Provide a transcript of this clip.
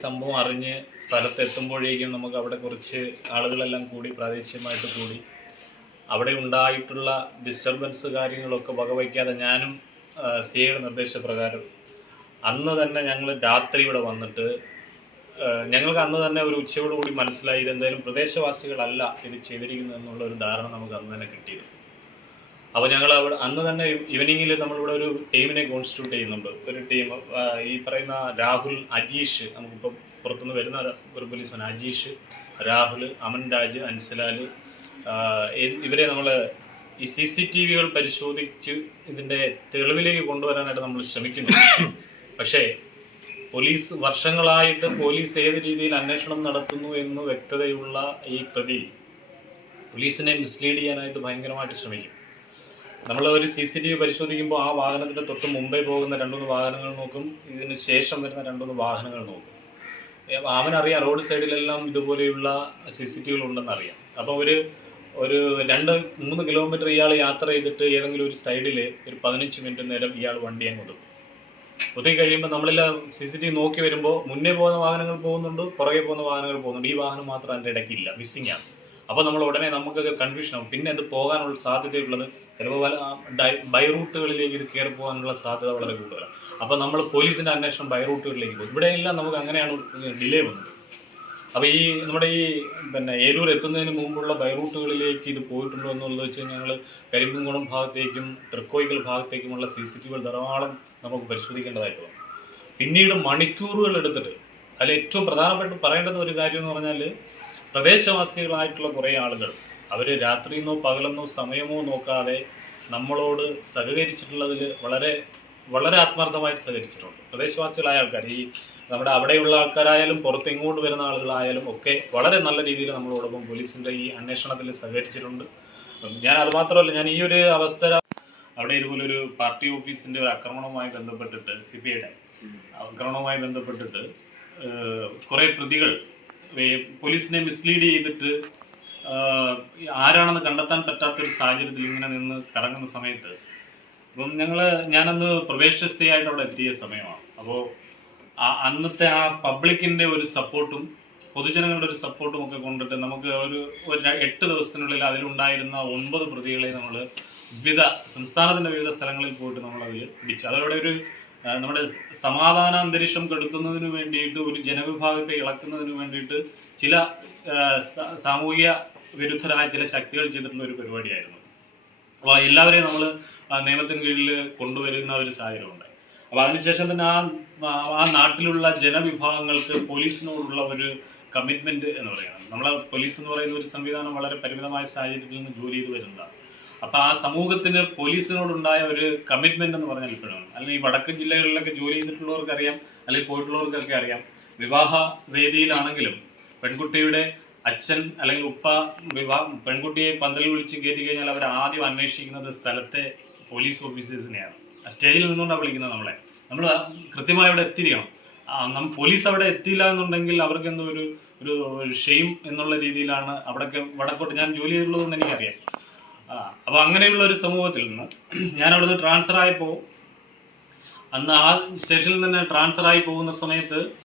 സംഭവം അറിഞ്ഞ് സ്ഥലത്തെത്തുമ്പോഴേക്കും നമുക്ക് അവിടെ കുറച്ച് ആളുകളെല്ലാം കൂടി പ്രാദേശികമായിട്ട് കൂടി. അവിടെ ഉണ്ടായിട്ടുള്ള ഡിസ്റ്റർബൻസ് കാര്യങ്ങളൊക്കെ വകവയ്ക്കാതെ ഞാനും സി ഐയുടെ നിർദ്ദേശപ്രകാരം അന്ന് തന്നെ ഞങ്ങൾ രാത്രി ഇവിടെ വന്നിട്ട് ഞങ്ങൾക്ക് അന്ന് തന്നെ ഒരു ഉച്ചയോടുകൂടി മനസ്സിലായി ഇതെന്തായാലും പ്രദേശവാസികളല്ല ഇത് ചെയ്തിരിക്കുന്നത് എന്നുള്ള ഒരു ധാരണ നമുക്ക് അന്ന് തന്നെ കിട്ടിയിരുന്നു. അപ്പോൾ ഞങ്ങൾ അവിടെ അന്ന് തന്നെ ഈവനിങ്ങിൽ നമ്മളിവിടെ ഒരു ടീമിനെ കോൺസ്റ്റിറ്റ്യൂട്ട് ചെയ്യുന്നുണ്ട്. ഒരു ടീം ഈ പറയുന്ന രാഹുൽ അജീഷ് നമുക്കിപ്പോൾ പുറത്തുനിന്ന് വരുന്ന ഒരു- പോലീസാണ് അജീഷ് രാഹുൽ അമൻ രാജ് അൻസലാൽ ഇവരെ നമ്മൾ ഈ സി സി ടി വികൾ പരിശോധിച്ച് ഇതിന്റെ തെളിവിലേക്ക് കൊണ്ടുവരാനായിട്ട് നമ്മൾ ശ്രമിക്കുന്നു. പക്ഷേ പോലീസ് വർഷങ്ങളായിട്ട് പോലീസ് ഏത് രീതിയിൽ അന്വേഷണം നടത്തുന്നു എന്ന് വ്യക്തതയുള്ള ഈ പ്രതി പോലീസിനെ മിസ്ലീഡ് ചെയ്യാനായിട്ട് ഭയങ്കരമായിട്ട് ശ്രമിക്കും. നമ്മൾ ഒരു സി സി ടി വി പരിശോധിക്കുമ്പോൾ ആ വാഹനത്തിന്റെ തൊട്ട് മുമ്പേ പോകുന്ന രണ്ടുമൂന്ന് വാഹനങ്ങൾ നോക്കും. ഇതിന് ശേഷം വരുന്ന രണ്ടുമൂന്ന് വാഹനങ്ങൾ നോക്കും. അവനറിയാം റോഡ് സൈഡിലെല്ലാം ഇതുപോലെയുള്ള സി സി ടി വികൾ ഉണ്ടെന്ന് അറിയാം അപ്പോൾ ഒരു ഒരു രണ്ട് മൂന്ന് കിലോമീറ്റർ ഇയാൾ യാത്ര ചെയ്തിട്ട് ഏതെങ്കിലും ഒരു സൈഡിൽ ഒരു പതിനഞ്ച് മിനിറ്റ് നേരം ഇയാൾ വണ്ടി അങ്ങ് ഒതുക്കും. ഒതുക്കി കഴിയുമ്പോൾ നമ്മളെല്ലാം സി സി ടി വി നോക്കി വരുമ്പോൾ മുന്നേ പോകുന്ന വാഹനങ്ങൾ പോകുന്നുണ്ട് പുറകെ പോകുന്ന വാഹനങ്ങൾ പോകുന്നുണ്ട്. ഈ വാഹനം മാത്രം അതിന്റെ ഇടയ്ക്കില്ല മിസ്സിംഗ് ആണ്. അപ്പോൾ നമ്മൾ ഉടനെ നമുക്കൊക്കെ കൺഫ്യൂഷൻ ആവും. പിന്നെ ഇത് പോകാനുള്ള സാധ്യതയുള്ളത്? ചിലപ്പോൾ പല ബൈ ഇത് കയറി പോകാനുള്ള സാധ്യത വളരെ കൂടുതലാണ് അപ്പോൾ നമ്മൾ പോലീസിന്റെ അന്വേഷണം ബൈ റൂട്ടുകളിലേക്ക് പോകും. ഇവിടെയെല്ലാം നമുക്ക് അങ്ങനെയാണ് ഡിലേ വന്നത്. അപ്പോൾ ഈ നമ്മുടെ ഈ പിന്നെ ഏലൂർ എത്തുന്നതിന് മുമ്പുള്ള ബൈറൂട്ടുകളിലേക്ക് ഇത് പോയിട്ടുണ്ടോ എന്നുള്ളത് വെച്ച് കഴിഞ്ഞാൽ ഞങ്ങൾ കരിമ്പുംകുളം ഭാഗത്തേക്കും തൃക്കോയിക്കൽ ഭാഗത്തേക്കുമുള്ള സി സി ടി വികൾ ധാരാളം നമുക്ക് പരിശോധിക്കേണ്ടതായിട്ട് വന്നു. പിന്നീട് മണിക്കൂറുകൾ എടുത്തിട്ട് അതിൽ ഏറ്റവും പ്രധാനപ്പെട്ട് പറയേണ്ടുന്ന ഒരു കാര്യം എന്ന് പറഞ്ഞാൽ പ്രദേശവാസികളായിട്ടുള്ള കുറേ ആളുകൾ അവർ രാത്രിയെന്നോ പകലെന്നോ സമയമോ നോക്കാതെ നമ്മളോട് സഹകരിച്ചിട്ടുള്ളതിൽ വളരെ വളരെ ആത്മാർത്ഥമായിട്ട് സഹകരിച്ചിട്ടുണ്ട്. പ്രദേശവാസികളായ ആൾക്കാർ ഈ നമ്മുടെ അവിടെയുള്ള ആൾക്കാരായാലും പുറത്ത് ഇങ്ങോട്ട് വരുന്ന ആളുകളായാലും ഒക്കെ വളരെ നല്ല രീതിയിൽ നമ്മളോടൊപ്പം പോലീസിന്റെ ഈ അന്വേഷണത്തിൽ സഹകരിച്ചിട്ടുണ്ട്. ഞാൻ അതുമാത്രമല്ല ഞാൻ ഈ ഒരു അവസ്ഥ അവിടെ ഇതുപോലെ ഒരു പാർട്ടി ഓഫീസിന്റെ ഒരു ആക്രമണവുമായി ബന്ധപ്പെട്ടിട്ട് സി ബി ഐയുടെ ആക്രമണവുമായി ബന്ധപ്പെട്ടിട്ട് കുറേ പ്രതികൾ പോലീസിനെ മിസ്ലീഡ് ചെയ്തിട്ട് ആരാണെന്ന് കണ്ടെത്താൻ പറ്റാത്തൊരു സാഹചര്യത്തിൽ ഇങ്ങനെ നിന്ന് കറങ്ങുന്ന സമയത്ത് അപ്പം ഞങ്ങൾ ഞാനന്ന് പ്രവേശസ്തയായിട്ട് അവിടെ എത്തിയ സമയമാണ്. അപ്പോൾ അന്നത്തെ ആ പബ്ലിക്കിന്റെ ഒരു സപ്പോർട്ടും പൊതുജനങ്ങളുടെ ഒരു സപ്പോർട്ടും ഒക്കെ കൊണ്ടിട്ട് നമുക്ക് ഒരു ഒരു എട്ട് ദിവസത്തിനുള്ളിൽ അതിലുണ്ടായിരുന്ന ഒമ്പത് പ്രതികളെ നമ്മൾ വിവിധ സംസ്ഥാനത്തിന്റെ വിവിധ സ്ഥലങ്ങളിൽ പോയിട്ട് നമ്മൾ അതിൽ പിടിച്ചു. അതോടെ ഒരു നമ്മുടെ സമാധാന അന്തരീക്ഷം കെടുത്തുന്നതിന് വേണ്ടിയിട്ട് ഒരു ജനവിഭാഗത്തെ ഇളക്കുന്നതിന് വേണ്ടിയിട്ട് ചില സാമൂഹിക വിരുദ്ധരായ ചില ശക്തികൾ ചെയ്തിട്ടുള്ള ഒരു പരിപാടിയായിരുന്നു. അപ്പോൾ എല്ലാവരെയും നമ്മൾ നിയമത്തിന് കീഴിൽ കൊണ്ടുവരുന്ന ഒരു സാഹചര്യം ഉണ്ടായി അപ്പോൾ അതിനുശേഷം തന്നെ ആ- ആ നാട്ടിലുള്ള ജനവിഭാഗങ്ങൾക്ക് പോലീസിനോടുള്ള ഒരു കമ്മിറ്റ്മെന്റ് എന്ന് പറയുന്നത്. നമ്മളെ പോലീസ് എന്ന് പറയുന്ന ഒരു സംവിധാനം വളരെ പരിമിതമായ സാഹചര്യത്തിൽ നിന്ന് ജോലി ചെയ്ത് വരുന്നതാണ്. അപ്പൊ ആ സമൂഹത്തിന് പോലീസിനോടുണ്ടായ ഒരു കമ്മിറ്റ്മെന്റ് എന്ന് പറഞ്ഞാൽ ഇപ്പോഴും അല്ലെങ്കിൽ ഈ വടക്കൻ ജില്ലകളിലൊക്കെ ജോലി ചെയ്തിട്ടുള്ളവർക്ക് അറിയാം അല്ലെങ്കിൽ പോയിട്ടുള്ളവർക്കൊക്കെ അറിയാം. വിവാഹ വേദിയിലാണെങ്കിലും പെൺകുട്ടിയുടെ അച്ഛൻ അല്ലെങ്കിൽ ഉപ്പ വിവാഹ പെൺകുട്ടിയെ പന്തലിൽ വിളിച്ച് കയറ്റി കഴിഞ്ഞാൽ അവർ ആദ്യം അന്വേഷിക്കുന്നത് സ്ഥലത്തെ പോലീസ് ഓഫീസേഴ്സിനെയാണ്. ആ സ്റ്റേജിൽ നിന്നുകൊണ്ടാണ് വിളിക്കുന്നത് നമ്മളെ. നമ്മൾ കൃത്യമായി അവിടെ എത്തിരിക്കണം നമ്മൾ പോലീസ് അവിടെ എത്തിയില്ല എന്നുണ്ടെങ്കിൽ അവർക്ക് എന്തോ ഒരു ഒരു ഷെയിം എന്നുള്ള രീതിയിലാണ് അവിടെയൊക്കെ വടക്കോട്ട്. ഞാൻ ജോലി ചെയ്തിട്ടുള്ളതെന്ന് എനിക്കറിയാം. അപ്പൊ അങ്ങനെയുള്ള ഒരു സമൂഹത്തിൽ നിന്ന് ഞാൻ അവിടുന്ന് ട്രാൻസ്ഫർ ആയപ്പോൾ അന്ന് ആ സ്റ്റേഷനിൽ തന്നെ ട്രാൻസ്ഫർ ആയി പോകുന്ന സമയത്ത്